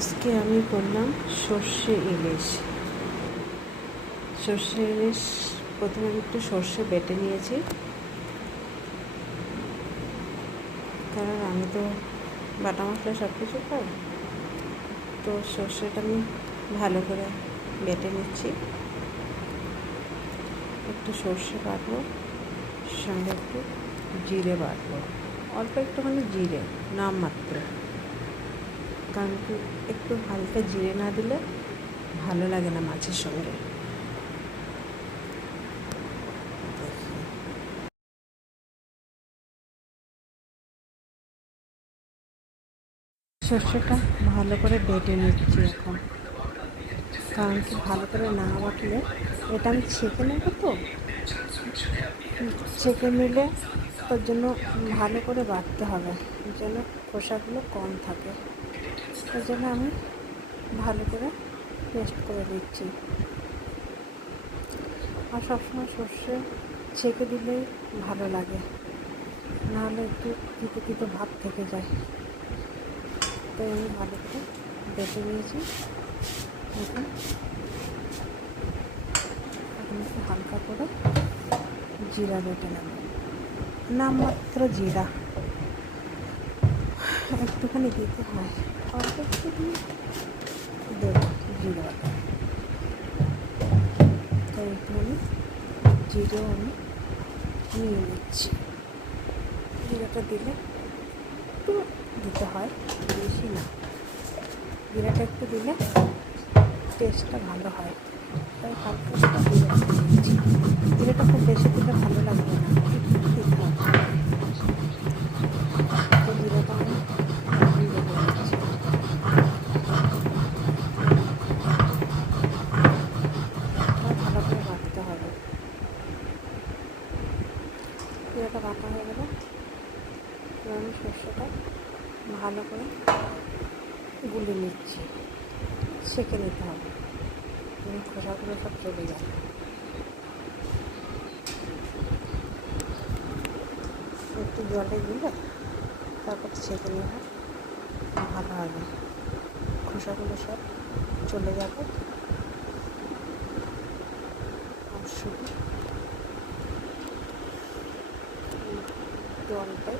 আজকে আমি করলাম সর্ষে ইলিশ। সর্ষে ইলিশ প্রথমে আমি একটু সর্ষে বেটে নিয়েছি, কারণ আমি তো বাটা মশলা সব কিছু খাই। তো সর্ষেটা আমি ভালো করে বেটে নিচ্ছি। একটু সর্ষে বাটবো, সঙ্গে একটু জিরে বাটবো, অল্প একটুখানি জিরে, নামমাত্র। কারণ কি একটু হালকা জিরে না দিলে ভালো লাগে না মাছের সঙ্গে। সর্ষেটা ভালো করে বেটে নিচ্ছি এখন, কারণ কি ভালো করে না বাটলে এটা আমি ছেঁকে নেব, তো ছেঁকে নিলে তার জন্য ভালো করে বাটতে হবে, যেন খোসাগুলো কম থাকে। তার জন্য আমি ভালো করে পেস্ট করে দিচ্ছি। আর সবসময় সর্ষে ছেঁকে দিলেই ভালো লাগে, নাহলে একটু তিতো তিতো ভাব থেকে যায়। তাই আমি ভালো করে বেটে নিয়েছি। এখন একটু হালকা করে জিরা বেটে নেব, নামমাত্র জিরা একটুখানি দিতে হয়, অল্প একটু দিয়ে দেবো জিরা বাটা। তাই একটুখানি জিরেও আমি নিয়ে নিচ্ছি। জিরাটা দিলে একটু দিতে হয়, বেশি না। জিরাটা একটু দিলে টেস্টটা ভালো হয়, তাই হালকা একটু জিরাটা দিচ্ছি। জিরাটা খুব বেশি দিলে ভালো লাগবে না, একটু দিতে হবে। তো জিরাটা আমি দিয়ে দিচ্ছি। ভালো করে বাটতে হবে। জিরাটা বাটা হয়ে গেলে আমি সর্ষেটা ভালো করে গুলে নিচ্ছি, সেঁকে নিতে হবে, খোসাগুলো সব চলে যায়। একটু জলে গুলে তারপর ছেঁকে নেওয়া ভালো হবে, খোসাগুলো সব চলে যাবে। আর শুধু জলটাই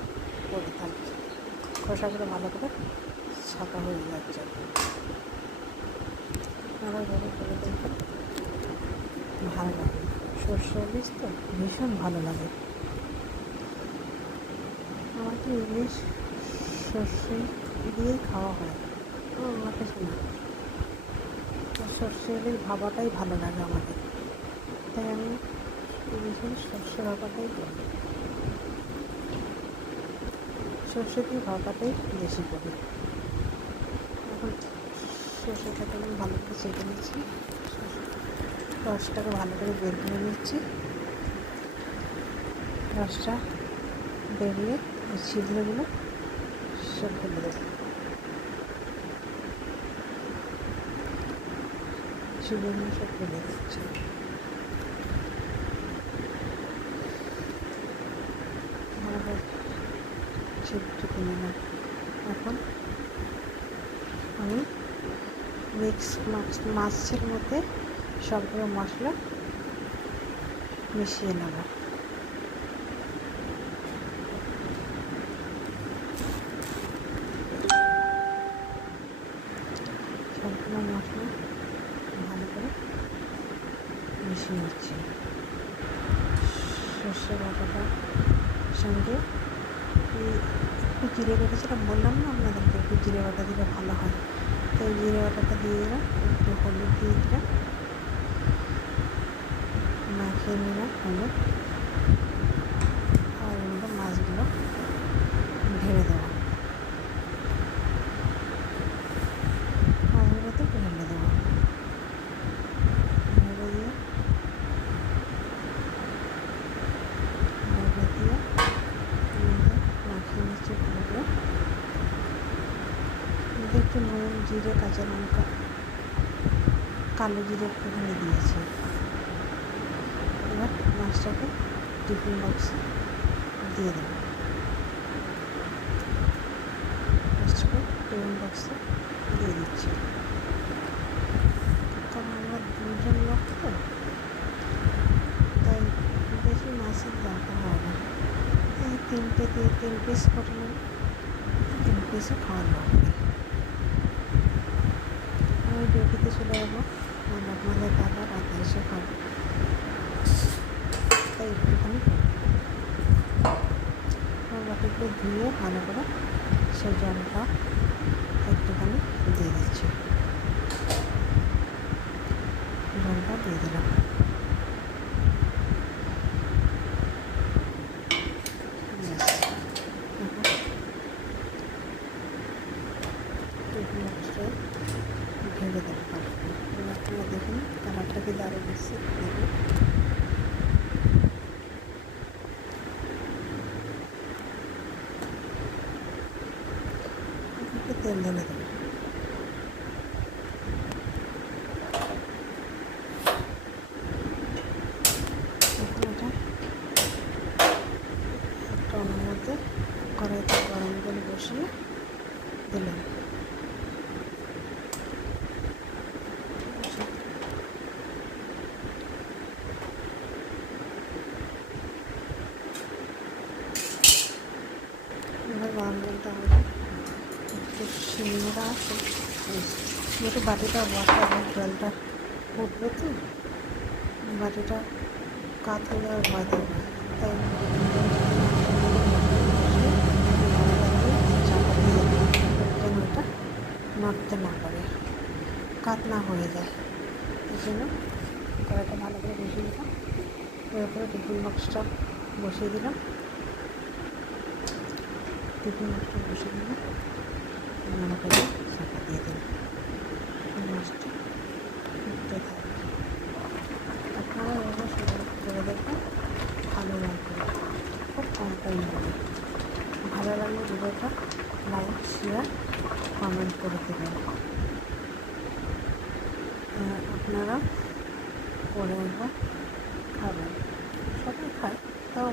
পড়ে থাকবে, খোসাগুলো ভালো করে ছাঁকা হয়ে যাচ্ছে। ভালোভাবে করে দেখবেন, ভালো লাগে। সর্ষে ইলিশ তো ভীষণ ভালো লাগে আমার। তো ইলিশ সর্ষে দিয়েই খাওয়া হয়, অন্য কিছু না। সর্ষে ইলিশ ভাবাটাই ভালো লাগে আমাদের, তাই আমি ইলিশের সর্ষে ভাবাটাই করি। সর্ষে দিয়ে ভাবাটাই বেশি করি। এখন সর্ষেটাকে আমি ভালো করে ছেঁকে নিচ্ছি, রসটাকে ভালো করে বের করে নিচ্ছি। রসটা বেরিয়ে ছিদ্রগুলো সব ফেলে দেবো, ছিদ্রগুলো সব ফেলে দিচ্ছি। ভালো ছিদ্র কিনে নিলাম। এখন আমি মাছের মধ্যে সবগুলো মশলা মিশিয়ে নেব। সবগুলো মশলা ভালো করে মিশিয়ে নিচ্ছি। সর্ষে বাটাটার সঙ্গে একটু জিরে বাটা, যেটা বললাম না আপনাদেরকে, একটু জিরে বাটা দিলে ভালো হয়। তো এই জিরে বাটাটা দিয়ে দিলাম, একটু হলুদ দিয়ে দিলাম, মাখিয়ে নিলাম হলুদ। আর এগুলো মাছগুলো ঢেলে দেবো, মাছগুলোতে ঢেলে দেবো। ঢেলে দিয়ে মাখিয়ে নিচ্ছি ভালো করে। একটু নুন, জিরে, কাঁচা লঙ্কা, কালো জিরে একটুখানি দিয়েছি। এবার মাছটাকে টিফিন বক্সে দিয়ে দেবো। মাছটাকে টিফিন বক্সে দিয়ে দিচ্ছি। কারণ আমরা দুজন লোক তো, তাই বেশি মাছের দরকার হয় না। এই 3 পিস করে নেব, 3 পিসও খাওয়ার লাগবে। আমি ডিউটিতে চলে যাবো, আর আপনাদের দাদা রাতে এসে খাবো, তাই একটুখানি বাটিগুলো ধুয়ে ভালো করে সেই জলটা একটুখানি দিয়ে দিচ্ছি। জলটা দিয়ে দিলাম। ঢেলে দেবো আপনারা দেখুন কালারটা কি দারুণ এসছে। দেখুন একটু তেল ঢেলে দেবো। এখন এটা একটা অন্যের মধ্যে কড়াইতে গরম করে বসিয়ে দিলাম। এবার গরম জলটা হবে, একটু সিমটা আছে, যেহেতু বাটিটা বসাবো জলটা ফুটবে তো, বাটিটা কাত হয়ে যাওয়ার ভয় থাকবে, তাই চাপা দিয়ে যেন ওটা নড়তে না পারে, কাত না হয়ে যায়। এই জন্য কড়াইটা ভালো করে বসিয়ে দিলাম। এর উপরে টিফিন বক্সটা বসিয়ে দিলাম। টিফিন বক্সটা বসিয়ে দিলাম, ভালো করে চাপা দিয়ে দিলাম। মাছটা ফুটতে থাকবে। আপনারা এভাবে সুন্দর করে দেখবেন, ভালো লাগবে, খুব কম টাইম লাগে। ভালো লাগলে ভিডিওটা লাইক, শেয়ার, কমেন্ট করে দেবেন। আপনারা করে একবার খাবেন, সবাই খায়, তাও